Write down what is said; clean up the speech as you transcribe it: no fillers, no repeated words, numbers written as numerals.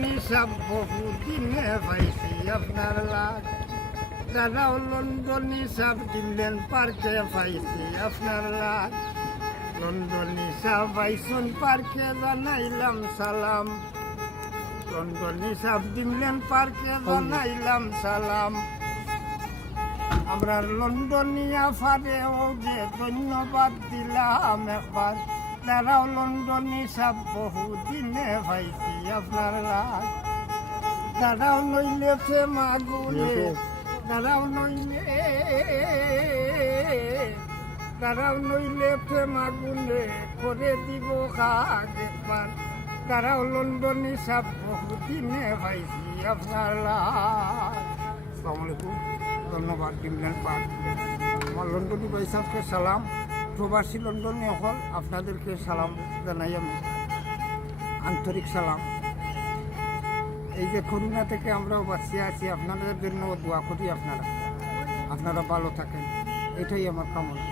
সব বহুদিনে পাইছি আপনার লাগ দাদাও লন্ডনী সব দিলেন পার্কে পাইছি আপনার লাগ লন্ডনী সব বাইসন পার্কে জানাইলাম সালাম লন্ডনী সব দিলেন পার্কে জানাইলাম সালাম আমরা লন্ডনিয়া ফারেও যে ধন্যবাদ দিলাম একবার দাঁড়াও লন্ডনী সব বহুদিনে পাইছি আপনার লাগ দাঁড়াও নইলে মাগুলে দাঁড়াও নইলে মাগুলে করে দিব কাজ একবার দাঁড়াও লন্ডনী সব বহুদিনে পাইছি আপনার লাগ। আসসালামু আলাইকুম, ধন্যবাদ দিলেন পাক। আমার লন্ডনী ভাই সাহেবকে সালাম, প্রবাসী লন্ডনে হল আপনাদেরকে সালাম জানাই আমি, আন্তরিক সালাম। এই যে করোনা থেকে আমরাও বাঁচিয়ে আছি, আপনাদের জন্য দোয়া করি, আপনারা ভালো থাকেন, এটাই আমার কামনা।